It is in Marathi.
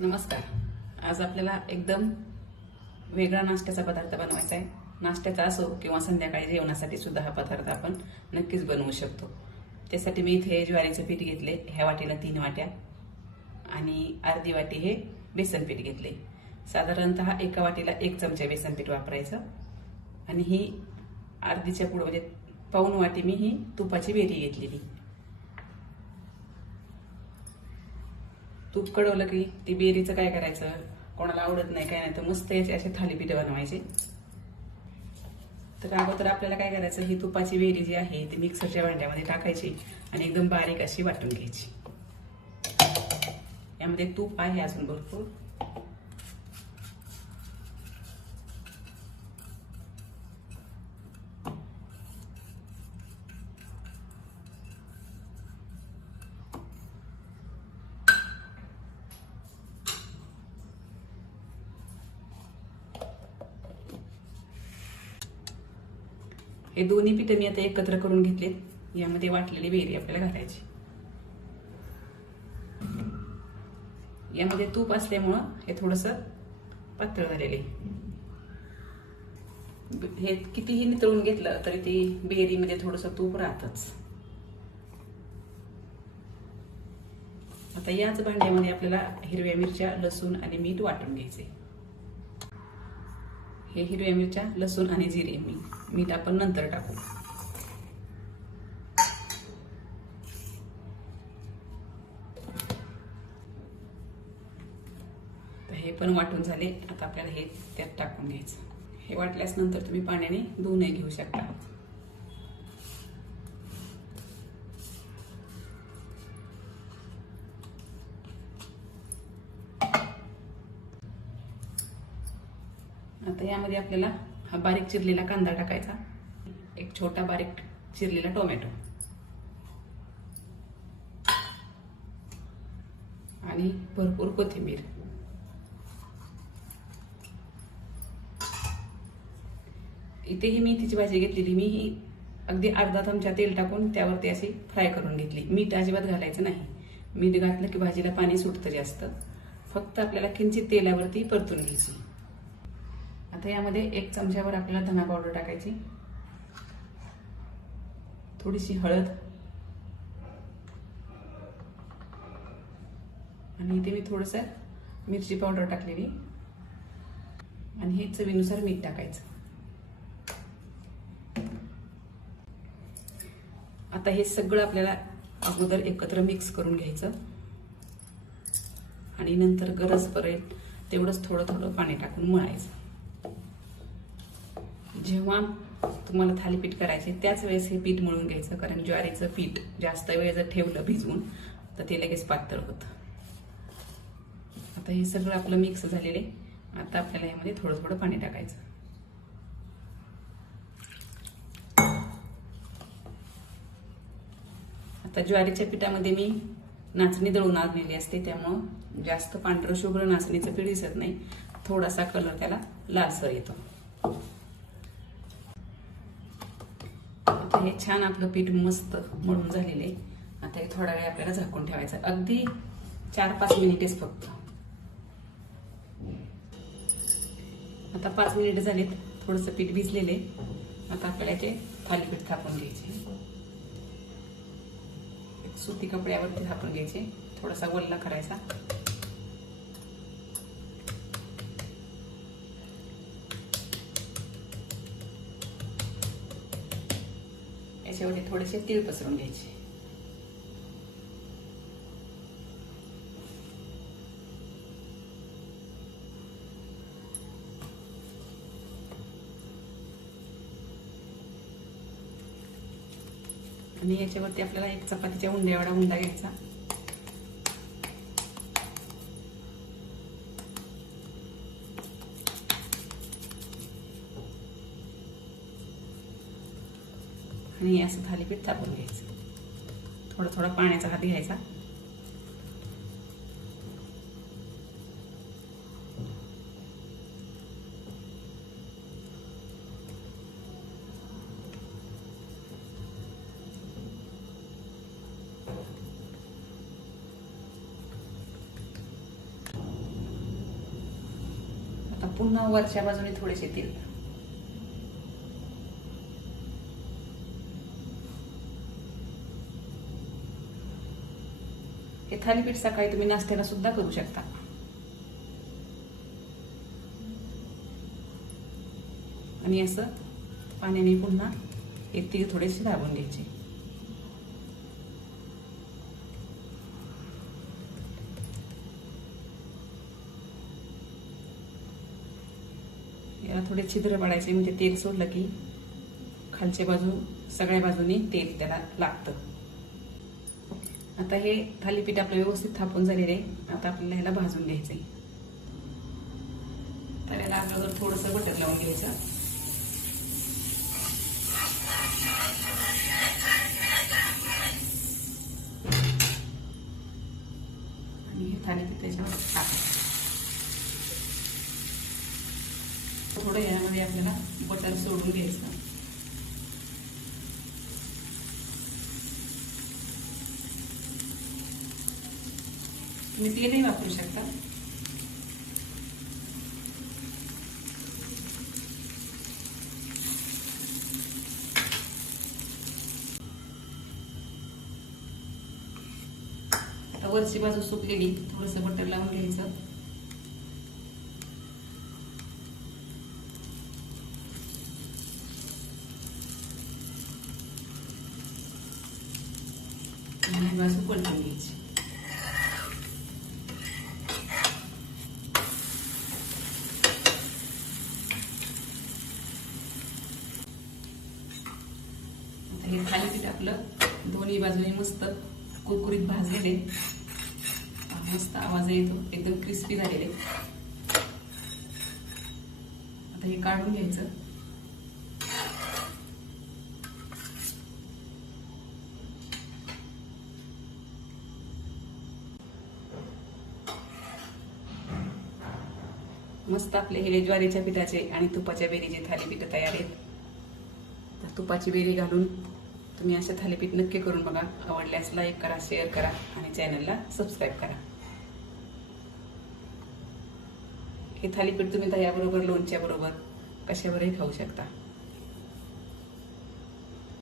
नमस्कार. आज आपल्याला एकदम वेगळा नाश्त्याचा पदार्थ बनवायचा आहे. नाश्त्याचा असो किंवा संध्याकाळी जेवणासाठी सुद्धा हा पदार्थ आपण नक्कीच बनवू शकतो. त्यासाठी मी इथे ज्वारीचं पीठ घेतले. ह्या वाटीला 3 वाट्या आणि अर्धी वाटी हे बेसन पीठ घेतले. साधारणतः एका वाटीला 1 चमचा बेसन पीठ वापरायचं आणि ही अर्धीच्या पुढे म्हणजे पाऊण वाटी मी ही तुपाची वेरी घेतलेली. तूप कडवलं की ती बेरीचं काय करायचं, कोणाला आवडत नाही काय नाही तर मस्त याचे असे थालीपीठ बनवायचे. तर अगोदर आपल्याला काय करायचं, ही तुपाची वेरी जी आहे ती मिक्सरच्या भांड्यामध्ये टाकायची आणि एकदम बारीक अशी वाटून घ्यायची. यामध्ये तूप आहे अजून भरपूर. हे दोन्ही पीठ मी आता एकत्र करून घेतले. यामध्ये वाटलेली वेरी आपल्याला घालायची. यामध्ये तूप असल्यामुळं हे थोडंसं पातळ झालेले. हे कितीही नितळून घेतलं तरी ती बेरीमध्ये थोडंसं तूप राहतच. आता याच भांड्यामध्ये आपल्याला हिरव्या मिरच्या, लसूण आणि मीठ वाटून घ्यायचे. हे हिरव्या मिरच्या, लसूण आणि जिरे, मीठ आपण नंतर टाकू. तर हे पण वाटून झाले. आता आपल्याला हे त्यात टाकून घ्यायचं. हे वाटल्यास नंतर तुम्ही पाण्याने धुवूनही घेऊ शकता. आता यामध्ये आपल्याला हा बारीक चिरलेला कांदा टाकायचा, एक छोटा बारीक चिरलेला टोमॅटो आणि भरपूर कोथिंबीर. इथे ही मेथीची भाजी घेतलेली मी, ही अगदी अर्धा चमचा तेल टाकून त्यावरती अशी फ्राय करून घेतली. मीठ अजिबात घालायचं नाही. मीठ घातलं की भाजीला पाणी सुटतं जास्त. फक्त आपल्याला किंचित तेलावरती परतून घ्यायची. आता यामध्ये 1 चमच्यावर आपल्याला धना पावडर टाकायची, थोडीशी हळद आणि इथे मी थोडंसं मिरची पावडर टाकलेली आणि हे चवीनुसार मीठ टाकायचं. आता हे सगळं आपल्याला अगोदर एकत्र मिक्स करून घ्यायचं आणि नंतर गरज पडेल तेवढंच थोडं थोडं पाणी टाकून मळायचं. जेव्हा तुम्हाला थालीपीठ करायचे त्याच वेळेस हे पीठ मळून घ्यायचं, कारण ज्वारीचं पीठ जास्त वेळ जर ठेवलं भिजवून तर ते लगेच पातळ होतं. आता हे सगळं आपलं मिक्स झालेले. आता आपल्याला यामध्ये थोडं थोडं पाणी टाकायचं. आता ज्वारीच्या पिठामध्ये मी नाचणी दळून आणलेली असते, त्यामुळं जास्त पांढरं शुभ्र नाचणीचं पीठ दिसत नाही. थोडासा कलर त्याला लालसर येतो. हे छान आपलं पीठ मस्त मळून झालेले. आता हे थोडा वेळ आपल्याला झाकून ठेवायचं, अगदी 4-5 मिनिटेच फक्त. आता 5 मिनिट झालेत. थोडंसं पीठ भिजलेले. आता आपल्याला ते थालीपीठ थापून घ्यायचे. सुती कपड्यावरती थापून घ्यायचे. थोडासा वल्ला करायचा. याच्यावरती थोडेसे तीळ पसरून घ्यायचे. आणि याच्यावरती आपल्याला एक चपातीच्या उंड्या एवढा उंडा घ्यायचा. आणि असं थालीपीठ थापून घ्यायचं. थोडा थोडा पाण्याचा हात घ्यायचा. पुन्हा वरच्या बाजूने थोडेसे तेल. हे थालीपीठ सकाळी तुम्ही नाश्त्याला सुद्धा करू शकता. आणि असं पाण्याने पुन्हा हे तीळ थोडेसे दाबून घ्यायचे. याला थोडे छिद्र पाडायचे, म्हणजे तेल सोडलं की खालच्या बाजू सगळ्या बाजूनी तेल त्याला लागतं. आता हे थालीपीठ आपलं व्यवस्थित थापून झालेले. आता आपल्याला ह्याला भाजून घ्यायचंय. तर याला अगोदर थोडंसं बटर लावून घ्यायचं. आणि हे थालीपीठ त्याच्यावर टाकायचं. थोडं यामध्ये आपल्याला बटर सोडून घ्यायचं. तुम्ही तेलही वापरू शकता. आता वरची बाजू सुकलेली, थोडंसं बटर लावून घ्यायचं. आणि बाजू पलटून घ्यायची. हे थालीपीठ आपलं दोन्ही बाजूने मस्त कुरकुरीत भाजलेले. मस्त आवाज येतो, एकदम क्रिस्पी झालेले. आता हे काढून घ्यायचं. मस्त आपले हे ज्वारीच्या पिठाचे आणि तुपाच्या बेरीचे थालीपीठ तयार आहेत. तर तुपाची बेरी घालून तुम्ही असे थालीपीठ नक्की करून बघा. आवडल्यास लाईक करा, शेअर करा आणि चॅनलला सबस्क्राईब करा. हे थालीपीठ तुम्ही दह्याबरोबर, लोणच्या बरोबर कशावरही खाऊ शकता.